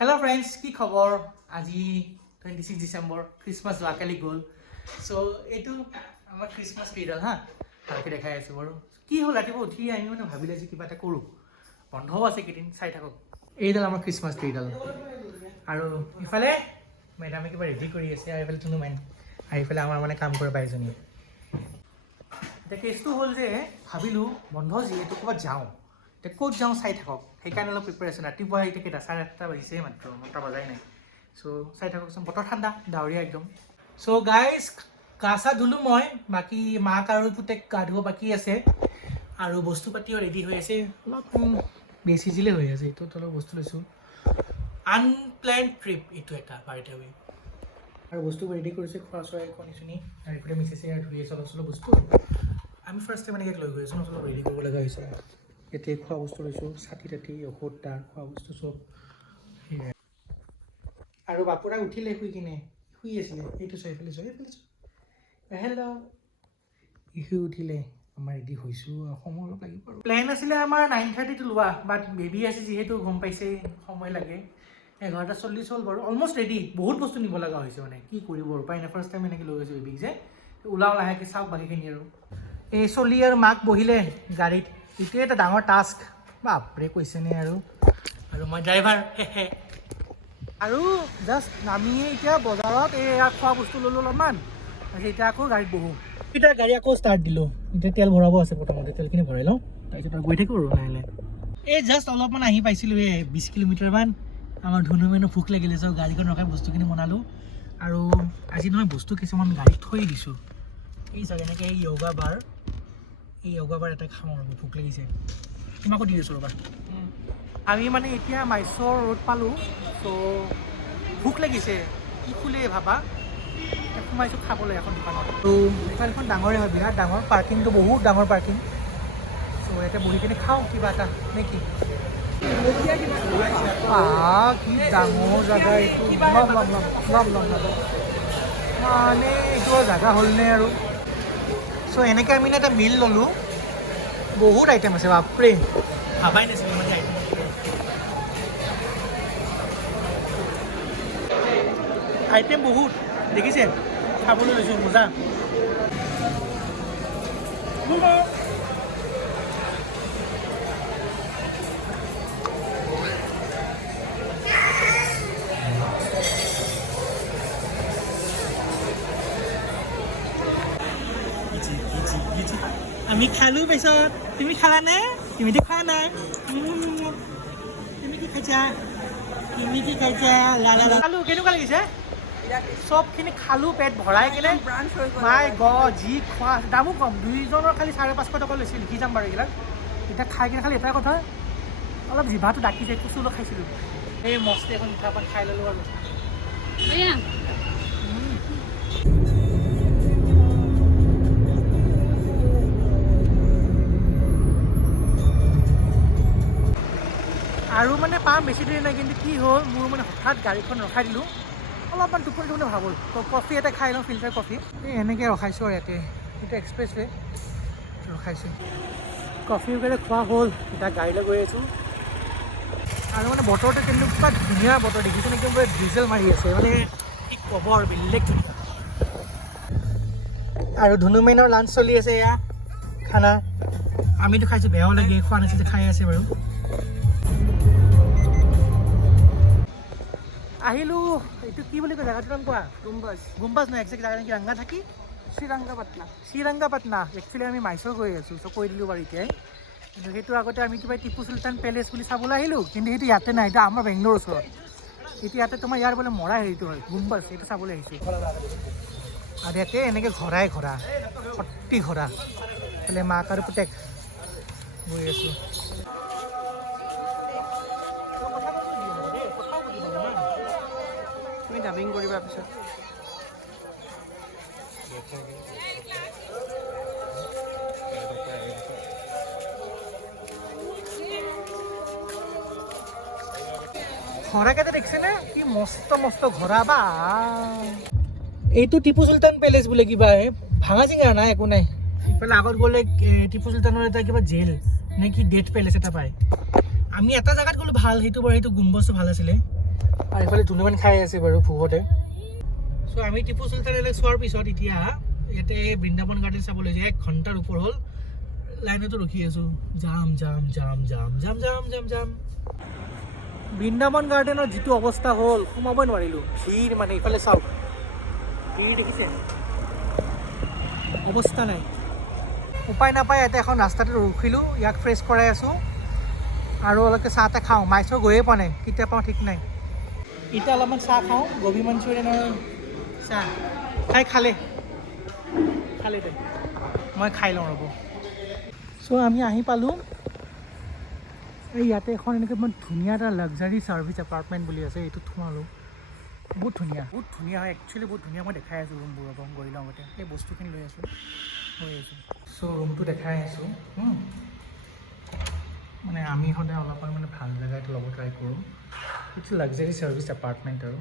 Hello friends, কি খবৰ? আজি 26 ডিসেম্বৰ ক্ৰিসমাস যোৱাকালি গ'ল। সো এইটো আমাৰ ক্ৰিসমাস ট্ৰিডাল হা ভালকে দেখাই আছো বাৰু। কি হ'ল ৰাতিপুৱা উঠি আমি মানে ভাবিলে যে কিবা এটা কৰো। বন্ধও আছে কেইদিন চাই থাকক। এইডাল আমাৰ ক্ৰিসমাস ট্ৰিডাল। আৰু ইফালে মেডামে কিবা ৰেডি কৰি আছে আৰু ইফালে তুনুমেন। আৰু ইফালে আমাৰ মানে কাম কৰা বাইজনী। এতিয়া কেছটো হ'ল যে ভাবিলো বন্ধ যিহেতু ক'ৰবাত যাওঁ। এতিয়া ক'ত যাওঁ চাই থাকক সেইকাৰণে অলপ প্ৰিপাৰেশ্যন ৰাতিপুৱা এতিয়া কেইটা 8:30 বাজিছে মাত্ৰ 9টা বজাই নাই চ' চাই থাককচোন বতৰ ঠাণ্ডা ডাৱৰীয়া একদম চ' গাইজ গা চা ধুলো মই বাকী মাক আৰু পুতেক গা ধুব বাকী আছে আৰু বস্তু পাতিও ৰেডি হৈ আছে অলপ বেছি জিলে হৈ আছে এইটো অলপ বস্তু লৈছোঁ আনপ্লেন ট্ৰিপ এইটো এটা বাৰ্থডে ৱে আৰু বস্তুবোৰ ৰেডি কৰিছে খোৱা চোৱা কণী চনি আৰু এইফালে মিছেছে আৰু ধুই আছে অলপ বস্তু আমি ফাৰ্ষ্ট টাইম এনেকৈ লৈ গৈ আছোঁ অলপ ৰেডি কৰিব লগা হৈছে এতিয়া খোৱা বস্তু লৈছোঁ ছাতি তাতি ঔষধ তাৰ খোৱা বস্তু চব সেয়াই আৰু বাপুৰা উঠিলে শুই আছিলে এইটো এইফালে হেল্ল' শুই উঠিলে আমাৰ ৰেডি হৈছোঁ সময় অলপ লাগিব আৰু প্লেন আছিলে আমাৰ 9:30 লোৱা বাট বেবী আছে যিহেতু গম পাইছে সময় লাগে 11:40 হ'ল বাৰু অলমষ্ট ৰেডি বহুত বস্তু নিব লগা হৈছে মানে কি কৰিব আৰু উপায় নাই ফাৰ্ষ্ট টাইম এনেকৈ লৈ গৈছোঁ বেবীক যে ওলাও লাহেকৈ চাওক বাকীখিনি আৰু এই চলি আৰু মাক বহিলে গাড়ীত এইটোৱে এটা ডাঙৰ টাস্ক বাপৰে কৈছেনে আৰু মই ড্ৰাইভাৰ আৰু জাষ্ট নামিয়ে এতিয়া বজাৰত এই খোৱা বস্তু ল'লোঁ অলপমান এতিয়া আকৌ গাড়ীত বহোঁ এতিয়া গাড়ী আকৌ ষ্টাৰ্ট দিলোঁ এতিয়া তেল ভৰাব আছে প্ৰথমতে তেলখিনি ভৰাই লওঁ তাৰপিছত আৰু গৈ থাকোঁ আৰু লাহে লাহে এই জাষ্ট অলপমান আহি পাইছিলোঁ এই 20 কিলোমিটাৰমান আমাৰ ধুনুমেনৰ ভোক লাগিলে চাওঁ গাড়ীখন ৰখাই বস্তুখিনি বনালোঁ আৰু আজি নহয় বস্তু কিছুমান গাড়ীত থৈ দিছোঁ এই চাগে এনেকৈ এই য়োগা বাৰ এটা খাওঁ আৰু ভোক লাগিছে তোমাকো দি আছোঁ ৰ'বা আমি মানে এতিয়া মাইচৰ ৰোড পালোঁ ত' ভোক লাগিছে কি খোলে ভাবা সোমাইছোঁ খাবলৈ এখন দোকানত ত' দোকানখন ডাঙৰে হয় বিৰাট ডাঙৰ পাৰ্কিংটো বহুত ডাঙৰ পাৰ্কিং ত' ইয়াতে বহি কিনে খাওঁ কিবা এটা নে কি কি ডাঙৰ জেগা এইটো লম মানে এইটো জেগা হ'লনে আৰু চ' এনেকৈ আমি এটা মিল ল'লোঁ বহুত আইটেম আছে বাপৰে ভাবাই নাছিলোঁ মানে আইটেম বহুত দেখিছে খাবলৈ লৈছোঁ মজা আমি খালোঁ পিছত তুমি খালানে তুমিতো খোৱা নাই তুমি কি খাইছা খালোঁ কেনেকুৱা লাগিছে চবখিনি খালোঁ পেট ভৰাই কিনে মাই যি খোৱা দামো কম দুইজনৰ খালি 550 টকা লৈছিল লিখি যাম বাৰু এইবিলাক এতিয়া খাই কিনে খালি এটাই কথা অলপ জিভাটো ডাকি যায় কুচুলো খাইছিলোঁ এই মস্তি এখন মিঠা পান খাই ল'লোঁ আৰু আৰু মানে পাম বেছি দেৰি নাই কিন্তু কি হ'ল মোৰ মানে হঠাৎ গাড়ীখন ৰখাই দিলোঁ অলপমান টোপনি ভাবোঁ কফি এটা খাই লওঁ ফিল্টাৰ কফি এই এনেকৈ ৰখাইছোঁ আৰু ইয়াতে এইটো এক্সপ্ৰেছ ৱে ৰখাইছোঁ কফি বগেৰে খোৱা হ'ল এতিয়া গাড়ীলৈ গৈ আছোঁ আৰু মানে বতৰটো কেনেকুৱা ধুনীয়া বতৰ দেখিছোঁ একদম পুৰা ডিজেল মাৰি আছে মানে কি ক'ব আৰু বেলেগ ধুনীয়া আৰু ধুনুমেনৰ লাঞ্চ চলি আছে এয়া খানা আমিতো খাইছোঁ বেয়াও লাগে খোৱা নাছিল খাই আছে বাৰু আহিলোঁ এইটো কি বুলি কয় জেগাটোৰ নাম কোৱা গুম্বাজ নহয় একজেক্ট জেগা নেকি ৰাংগা থাকি শ্ৰীৰংগাপাটনা একচুৱেলি আমি মাইচৰ গৈ আছোঁ চ' কৈ দিলোঁ বাৰু এতিয়াই কিন্তু সেইটো আগতে আমি কিবা টিপু চুলতান পেলেচ বুলি চাবলৈ আহিলোঁ কিন্তু সেইটো ইয়াতে নাই এইটো আমাৰ বেংগলোৰ ওচৰত এতিয়া ইয়াতে তোমাৰ ইয়াৰ বোলে মৰা হেৰিটো হয় গুম্বাজ সেইটো চাবলৈ আহিছোঁ আৰু ইয়াতে এনেকৈ ঘৰা সত্তি ঘৰা বোলে মাক আৰু পুতেক গৈ আছোঁ তুমি ডাবিং কৰিবা পিছত ঘোঁৰা কেইটা দেখিছেনে কি মস্ত ঘোঁৰা বা এইটো টিপু চুলতান পেলেচ বোলে কিবা ভাঙা চিঙা নাই একো নাই ইফালে আগত গ'লে টিপু চুলতানৰ এটা কিবা জেল নে কি ডেথ পেলেচ এটা পায় আমি এটা জেগাত গ'লো ভাল সেইটো বাৰু সেইটো গুম্বাজটো ভাল আছিলে আৰু এইফালে ধুনুমান খাই আছে বাৰু ভোকতে। চ' আমি টিপু চুলতানলৈ চোৱাৰ পিছত এতিয়া ইয়াতে বৃন্দাবন গাৰ্ডেন চাব লৈছে। 1 ঘণ্টাৰ ওপৰ হ'ল লাইনতো ৰখি আছোঁ। জাম জাম জাম জাম জাম জাম জাম জাম। বৃন্দাবন গাৰ্ডেনৰ যিটো অৱস্থা হ'ল সোমাবই নোৱাৰিলোঁ। ভিৰ মানে ইফালে চাওক, ভিৰ দেখিছে, অৱস্থা নাই। উপায় নাপায় ইয়াতে এখন ৰাস্তাতে ৰখিলোঁ, ইয়াক ফ্ৰেছ কৰাই আছোঁ আৰু অলপকৈ চাহ এটা খাওঁ। মাইচৰ গৈয়ে পোৱা নাই, কেতিয়া পাওঁ ঠিক নাই। এতিয়া অলপমান চাহ খাওঁ, গোবী মঞ্চুৰিয়ানৰ চাহ। খালে দে, মই খাই লওঁ ৰ'ব। চ' আমি আহি পালোঁ। এই ইয়াতে এখন এনেকৈ ইমান ধুনীয়া এটা লাক্সাৰী ছাৰ্ভিচ এপাৰ্টমেণ্ট বুলি আছে, এইটোত সোমালোঁ। বহুত ধুনীয়া হয়, একচুৱেলি বহুত ধুনীয়া। মই দেখাই আছোঁ ৰুমবোৰ, ৰ'ব গৈ লওঁ আগতে। এই বস্তুখিনি লৈ আছোঁ, চ' ৰুমটো দেখাই আছোঁ। মানে আমি সদায় অলপমান মানে ভাল জেগা এটা ল'ব ট্ৰাই কৰোঁ। ইটছ লাক্সাৰী ছাৰ্ভিচ এপাৰ্টমেণ্ট আৰু।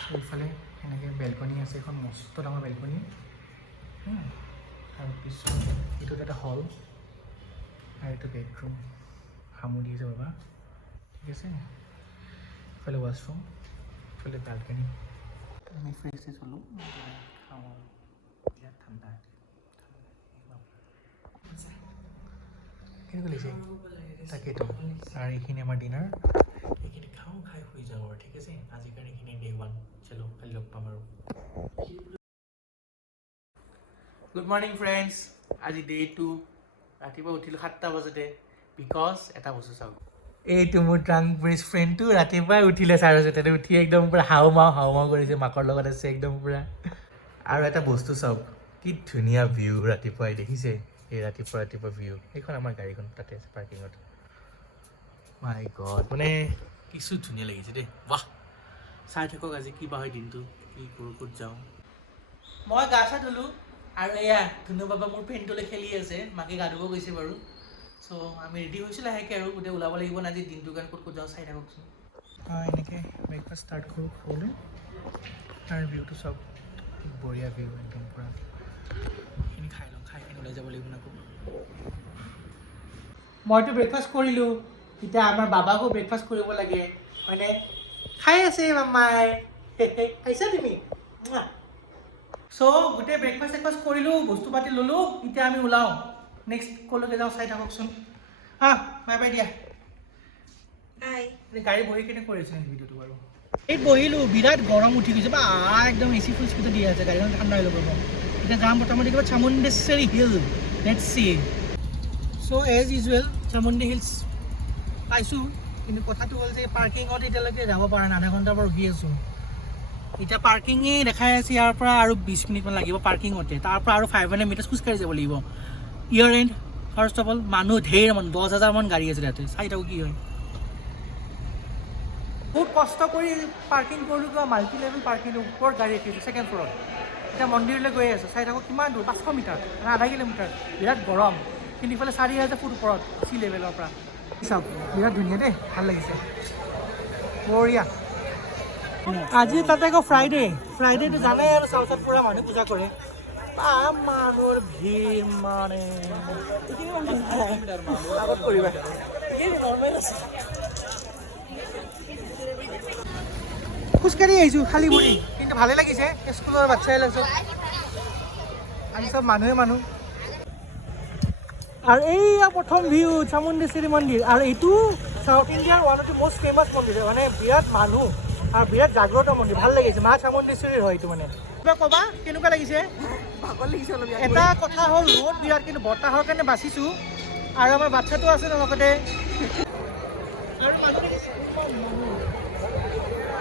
চ' এইফালে এনেকৈ বেলকনি আছে, এখন মস্ত ডাঙৰ বেলকনি। তাৰপিছত এইটোত এটা হল আৰু এইটো বেডৰুম সামৰি আছে বাবা, ঠিক আছে। ইফালে ৱাছৰুম, ইফালে বেলকনি। আমি ফ্ৰেছ হ'লোঁ, খাওঁ বিৰাট ঠাণ্ডা। কেনেকুৱা লাগিছে? তাকেইতো। আৰু এইখিনি আমাৰ ডিনাৰ, এইখিনি খাওঁ, খাই শুই যাওঁ আৰু, ঠিক আছে। আজিৰ কাৰণে এইখিনি ডে 1। চলো কালি লগ পাম আৰু। Good morning friends. আজি ডে 2। ৰাতিপুৱা উঠিলোঁ 7টা বজাতে। বিকজ এটা বস্তু চাওক, এইটো মোৰ ট্ৰাংক ব্ৰিজ ফ্ৰেণ্ডটো ৰাতিপুৱাই উঠিলে 4:30 উঠি একদম পূৰা হাও মাও কৰিছে, মাকৰ লগত আছে একদম পূৰা। আৰু এটা বস্তু চাওক, কি ধুনীয়া ভিউ ৰাতিপুৱাই, দেখিছে? এই ৰাতিপুৱা ভিউ। সেইখন আমাৰ গাড়ীখন তাতে আছে পাৰ্কিঙত। মাই গড, মানে কিছু ধুনীয়া লাগিছে দেই। বাহ, চাই থাকক আজি কি বা হয় দিনটো, কি কৰোঁ, ক'ত যাওঁ। মই গা চা ধুলোঁ আৰু এয়া ধুনু বাবা মোৰ পেণ্টলৈ খেলি আছে। মাকে গা ধুব গৈছে বাৰু। চ' আমি ৰেডি হৈছোঁ লাহেকৈ আৰু, গোটেই ওলাব লাগিব না আজি দিনটোৰ কাৰণে। ক'ত যাওঁ চাই থাককচোন। এনেকৈ ব্ৰেকফাষ্ট ষ্টাৰ্ট কৰোঁ হ'লে। তাৰ ভিউটো চাওক, বঢ়িয়া ভিউ একদম পূৰা। এইখিনি খাই লওঁ, খাই ওলাই যাব লাগিব না। মইতো ব্ৰেকফাষ্ট কৰিলোঁ, এতিয়া আমাৰ বাবাকো ব্ৰেকফাষ্ট কৰিব লাগে, হয়নে? খাই আছে মামাই। খাইছা তুমি? চ' গোটেই ব্ৰেকফাষ্ট কৰিলোঁ, বস্তু পাতি ল'লোঁ। এতিয়া আমি ওলাওঁ, নেক্সট ক'লৈকে যাওঁ চাই থাককচোন। বাই বাই দিয়া। গাড়ী বহি কেনে কৰি আছোঁ ভিডিঅ'টো বাৰু। এই বহিলোঁ, বিৰাট গৰম উঠি গৈছে বা, একদম এচি ফুল স্পীডত দি আছে, গাড়ীখন ঠাণ্ডা হৈ ল'ব। এতিয়া যাম প্ৰথমতে কিবা Chamundeshwari hill, let's see. So' as usual Chamundi hills পাইছোঁ, কিন্তু কথাটো হ'ল যে পাৰ্কিঙত এতিয়ালৈকে যাব পৰা নাই। আধা ঘণ্টাৰ পৰা ৰখি আছোঁ। এতিয়া পাৰ্কিঙেই দেখাই আছে, ইয়াৰ পৰা আৰু 20 মিনিটমান লাগিব পাৰ্কিঙতে। তাৰ পৰা আৰু 500 মিটাৰ খোজকাঢ়ি যাব লাগিব। ইয়াৰ এণ্ড ফাৰ্ষ্ট অফ অল মানুহ ঢেৰ, 10,000 মান গাড়ী আছে তাতে। চাই থাকোঁ কি হয়। বহুত কষ্ট কৰি পাৰ্কিং কৰিলোঁ, কিবা মাল্টি লেভেল পাৰ্কিং, ওপৰত গাড়ী ৰাখিছোঁ 2nd ফ্ল'ৰত। এতিয়া মন্দিৰলৈ গৈ আছোঁ, চাই থাকোঁ কিমান দূৰ, 500 মিটাৰ, মানে আধা কিলোমিটাৰ। বিৰাট গৰম, কিন্তু ইফালে 4,000 ফুট ওপৰত চি লেভেলৰ পৰা। চাওক বিৰাট ধুনীয়া দেই, ভাল লাগিছে, বঢ়িয়া। আজি তাতে আকৌ ফ্ৰাইডেটো জানাই আৰু, চাউথত পূৰা মানুহ পূজা কৰে। মানুহৰ ভিৰ মানে আগত কৰিবা, নৰ্মেল আছে। খোজকাঢ়ি আহিছোঁ খালী ভৰি, কিন্তু ভালে লাগিছে। স্কুলৰ বাচ্ছাই লাগিছে, আমি চব মানুহ। আৰু এইয়া প্ৰথম ভিউ চামুণ্ডেশ্বৰী মন্দিৰ। আৰু এইটো চাউথ ইণ্ডিয়াৰ one of the most famous মন্দিৰ, মানে বিৰাট মানুহ আৰু বিৰাট জাগ্ৰত মন্দিৰ। ভাল লাগিছে, মা চামুণ্ডেশ্বৰীৰ হয় এইটো। মানে কিবা ক'বা, কেনেকুৱা লাগিছে? এটা কথা হ'ল ৰ'দ বিৰাট, কিন্তু বতাহৰ কাৰণে বাচিছোঁ। আৰু আমাৰ বাচ্ছাটো আছে ন লগতে, আৰু মানুহ দেখিছে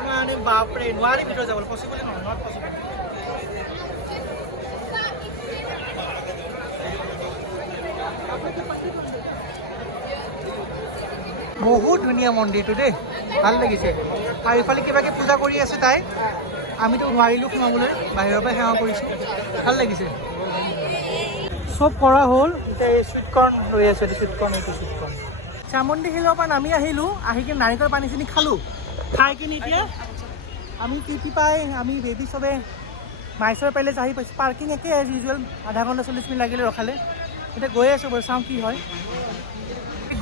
মানে বাপৰে, নোৱাৰি ভিতৰত যাবলৈ, পচিবল নহয়, নট পচিবল। বহুত ধুনীয়া মন্দিৰটো দেই, ভাল লাগিছে। আৰু ইফালে কিবাকৈ পূজা কৰি আছে তাই, আমিতো নোৱাৰিলোঁ সোমাবলৈ, বাহিৰৰ পৰা সেৱা কৰিছোঁ। ভাল লাগিছে, চব কৰা হ'ল। এতিয়া এই চুইটকৰ্ণ লৈ আছোঁ, এইটো চুইটকৰ্ণ। চামুণ্ডী হিলৰ পৰা নামি আহিলোঁ, আহি কিনে নাৰিকল পানী চানী খালোঁ। খাই কিনে এতিয়া আমি টিটি পাই, আমি বেবী চবে মাইচৰ পেলেচ আহি পাইছোঁ। পাৰ্কিং একেই এজ ইউজুৱেল, আধা ঘণ্টা 40 মিনিট লাগিলে ৰখালে। এতিয়া গৈ আছোঁ বাৰু, চাওঁ কি হয়।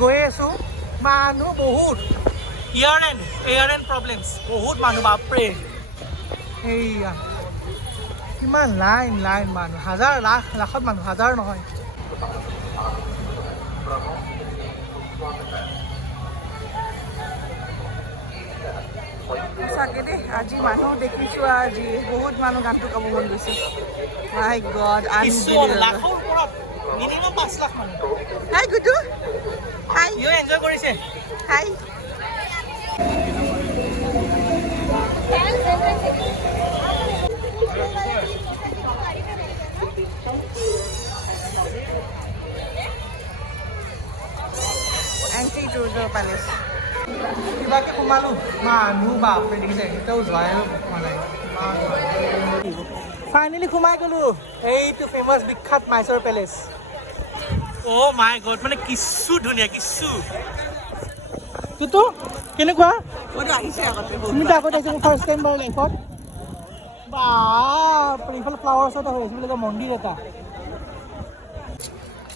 গৈ আছোঁ, মানুহ বহুত। ইয়াৰ এণ্ড প্ৰব্লেমছ বহুত মানুহ বাপৰে এইয়া কিমান লাইন মানুহ হাজাৰ লাখত মানুহ হাজাৰ নহয় সঁচাকে দেই আজি মানুহ দেখিছো আজি বহুত মানুহ গানটো গাব মন গৈছে মাই গড মিনিমাম 5 লাখ মানুহ হাই গুডু হাই ইও এনজয় কৰিছে হাই এণ্টি দুৰ্গা পেলেচ কিবাকে সোমালো মানুহ বাপৰে দেখিছে এতিয়াও যোৱাই হোৱা নাই ফাইনেলি সোমাই গ'লো এইটো ফেমাছ বিখ্যাত মাইচৰ পেলেচ অ' মাই গড মানে কিছু ধুনীয়া কিছু কিন্তু কেনেকুৱা তুমি আগতে আহিছে মোৰ ফাৰ্ষ্ট টাইম বাৰু লাইফত বাপৰে এইফালে ফ্লাৱাৰ শ্ব'ত হৈ আছে বুলি মন্দিৰ এটা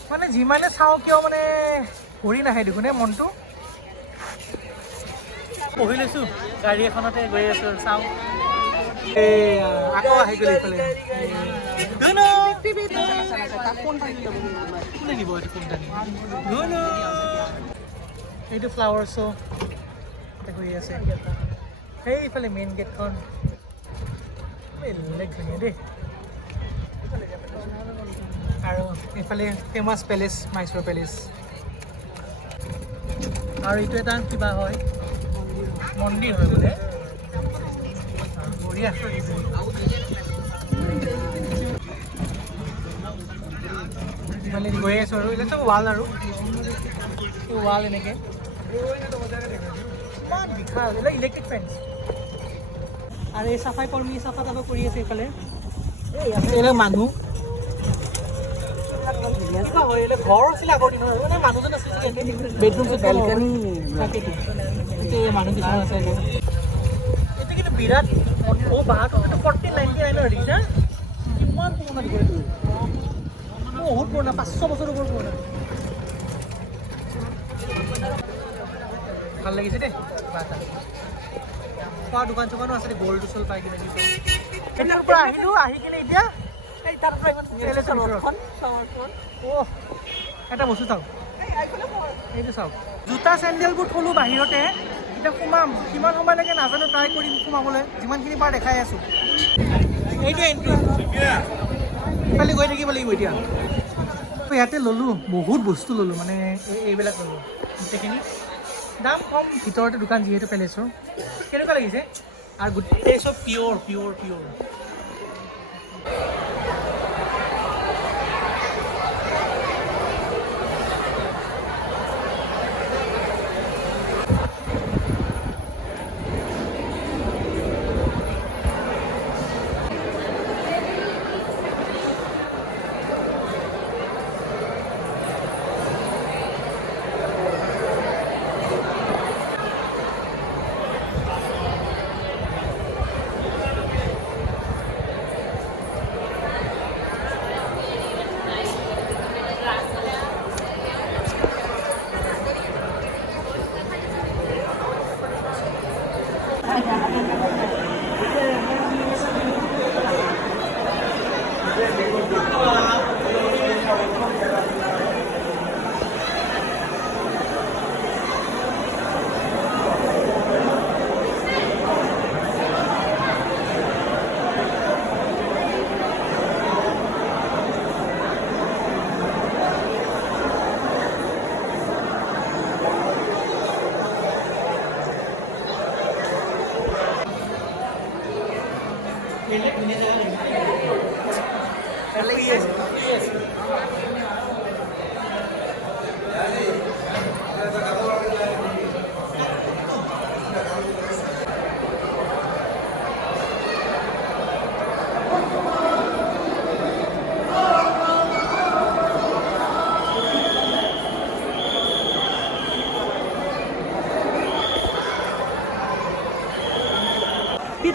মানে যিমানে চাওঁ কিয় মানে ভৰি নাহে দেখোন মনটো পঢ়ি লৈছোঁ গাড়ী এখনতে গৈ আছোঁ চাওঁ আকৌ আহি গ'ল এইফালে এইটো ফ্লাৱাৰ শ্ব' গৈ আছে সেইফালে মেইন গেটখন বেলেগ ধুনীয়া দেই আৰু এইফালে ফেমাছ পেলেচ মাইচৰ পেলেচ আৰু এইটো এটা কিবা হয় মন্দিৰ হয় বোলে বঢ়িয়া মানে গৈ আছোঁ আৰু এইটো ৱাল আৰু ৱাল এনেকৈ ইমান বিশাল এইবিলাক ইলেক্ট্ৰিক ফেন্স আৰু এই চাফাই কৰ্মী চাফা তাফা কৰি আছে এইফালে এইবিলাক মানুহ ঘৰ আছিলে আগৰ দিনৰ মানে মানুহজন আছিল বেডৰুম বেলকনি তাকেইতো মানুহ কিছুমান আছে এইটো কিন্তু বিৰাট বাহাটো 1499 দেখিছা কিমান পুৰণা দিব এইটো বহুত পুৰণা 500 বছৰৰ ওপৰত পুৰণা ভাল লাগিছে দেই কিবা এটা খোৱা দোকান চোকানো আছে গ'ল্ড চল পাই কিনে এতিয়াৰ পৰা আহিলোঁ আহি কিনে এতিয়া এই তাৰ পৰা এটা বস্তু চাওক এইটো চাওক জোতা চেণ্ডেলবোৰ থলোঁ বাহিৰতে এতিয়া সোমাম কিমান সময়লৈকে নাজানো ট্ৰাই কৰিম সোমাবলৈ যিমানখিনি পাৰ দেখাই আছোঁ এইটো এণ্ট্ৰি ইফালে গৈ থাকিব লাগিব এতিয়া ইয়াতে ল'লোঁ বহুত বস্তু ল'লোঁ মানে এইবিলাক ল'লোঁ গোটেইখিনি দাম কম ভিতৰতে দোকান যিহেতু পেলেচৰ কেনেকুৱা লাগিছে আৰু গোটেই চব পিয়'ৰ কি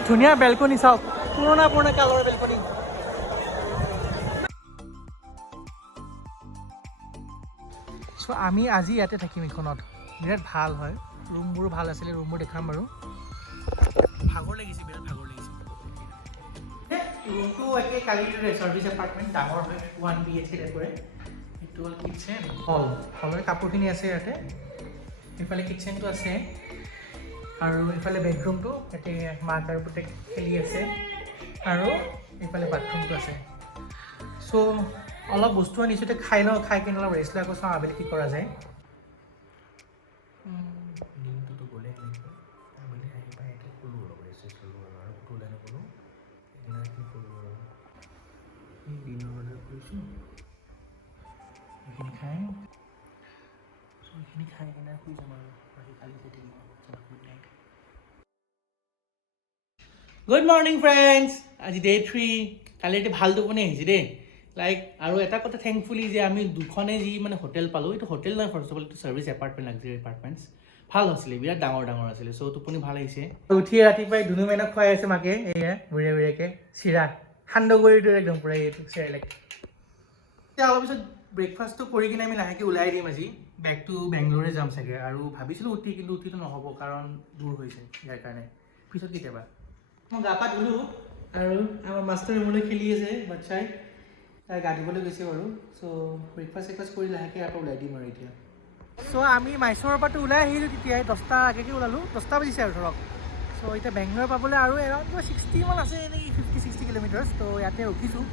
ধুনীয়া বেলকনি চাওক পুৰণা কালৰ বেলকনি চ' আমি আজি ইয়াতে থাকিম এইখনত বিৰাট ভাল হয় ৰুমবোৰো ভাল আছিলে, ৰুমবোৰ দেখাম বাৰু। ভাগৰ লাগিছে, বিৰাট ভাগৰ লাগিছে। ৰুমটো একে কালিটোৰে চাৰ্ভিচ এপাৰ্টমেণ্ট, ডাঙৰ হয়, 1 BHK টাইপৰে। এইটো হ'ল কিটচেন, হলৰ কাপোৰখিনি আছে ইয়াতে। এইফালে কিটচেনটো আছে আৰু এইফালে বেডৰুমটো, ইয়াতে মাক আৰু পুতেক খেলি আছে আৰু এইফালে বাথৰুমটো আছে। চ' অলপ বস্তু আনিছোঁ, এতিয়া খাই লওঁ, খাই কিনে অলপ ৰেষ্ট লৈ আকৌ চাওঁ আবেলি কি কৰা যায়। দিনটোতো গ'লে এনেকৈ আবেলি আহি পাই এতিয়া ক'লোঁ অলপ ৰেষ্ট ল'লোঁ আৰু ক'তো ওলাই নগ'লোঁ। সেইদিনাখিনি ক'লোঁ আৰু এই ডিনাৰ অৰ্ডাৰ কৰিছোঁ, এইখিনি খাই কিনে শুই যাম আৰু বাকী কালি চাই থাকিম। Good night. Good morning friends, আজি ডে 3। কালি এতিয়া ভাল টোপনি আহিছে দেই। লাইক আৰু এটা কথা থেংকফুলি যে আমি দুখনে যি মানে হোটেল পালোঁ, এইটো হোটেল নহয়, ফাৰ্ষ্ট অফ অল এইটো চাৰ্ভিচ এপাৰ্টমেণ্ট, লাগজাৰী এপাৰ্টমেণ্টছ। ভাল আছিলে, বিৰাট ডাঙৰ ডাঙৰ আছিলে। চ' টোপনি ভাল আহিছে। উঠি ৰাতিপুৱাই ধুনু মেনক খুৱাই আছে মাকে, এয়া বুঢ়ে বুঢ়ীয়াকৈ চিৰা, সান্দহগুড়িটোৰ একদম পূৰা এইটো চেৰেলেক। এতিয়া অলপ পিছত ব্ৰেকফাষ্টটো কৰি কিনে আমি লাহেকৈ ওলাই দিম। আজি বেক টু বেংগলোৰে যাম চাগে, আৰু ভাবিছিলোঁ উঠি, কিন্তু উঠিটো নহ'ব কাৰণ দূৰ হৈছে ইয়াৰ কাৰণে, পিছত কেতিয়াবা। মই গা পা ধুলোঁ আৰু আমাৰ মাষ্টাৰ ৰুমলৈ খেলি আছে বাচ্ছাই, তাই গা ধুবলৈ গৈছে বাৰু। চ' ব্ৰেকফাষ্ট চেকফাষ্ট কৰি লাহেকৈ ইয়াৰ পৰা ওলাই দিম আৰু এতিয়া। চ' আমি মাইচুৰৰ পৰাতো ওলাই আহিলোঁ, তেতিয়াই 10টা আগেকৈ ওলালোঁ, 10টা বাজিছে আৰু ধৰক। চ' এতিয়া বেংগলোৰ পাবলৈ আৰু এৰাউণ্ড 60 মান আছে নেকি, 50-60 কিলোমিটাৰ্ছ। ত' ইয়াতে ৰখিছোঁ।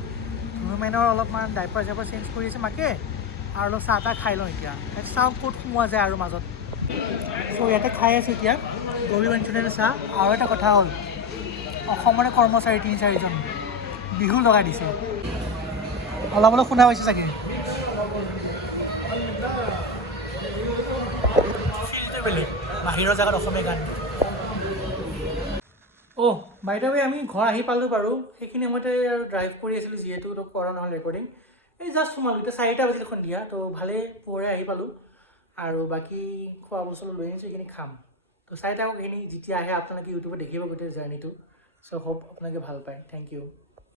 ধুনুমেনৰ অলপমান ডাইপাৰ চাইপাৰ চেঞ্জ কৰি আছে মাকে, আৰু অলপ চাহ তাহ খাই লওঁ এতিয়া। চাওঁ ক'ত সোমোৱা যায় আৰু মাজত। চ' ইয়াতে খাই আছোঁ এতিয়া গবি মঞ্চুৰিয়ান চাহ। আৰু এটা কথা হ'ল, অসমৰে কৰ্মচাৰী 3-4জন বিহু লগাই দিছে, অলপ অলপ শুনা পাইছে চাগে। বেলেগ বাহিৰৰ জেগাত অসমীয়া গান। অ' বাই দ্য ৱে, আমি ঘৰ আহি পালোঁ বাৰু। সেইখিনি সময়তে আৰু ড্ৰাইভ কৰি আছিলোঁ, যিহেতু কৰা নহ'ল ৰেকৰ্ডিং। এই জাষ্ট সোমালোঁ, এতিয়া 4টা বাজিল সন্ধিয়া। ত' ভালেই পোহৰে আহি পালোঁ, আৰু বাকী খোৱা বস্তু লৈ আনিছোঁ, সেইখিনি খাম। ত' চাই থাকক, সেইখিনি যেতিয়া আহে আপোনালোকে ইউটিউবত দেখিব গোটেই জাৰ্ণিটো। চ' হোপ আপোনালোকে ভাল পায়। Thank U.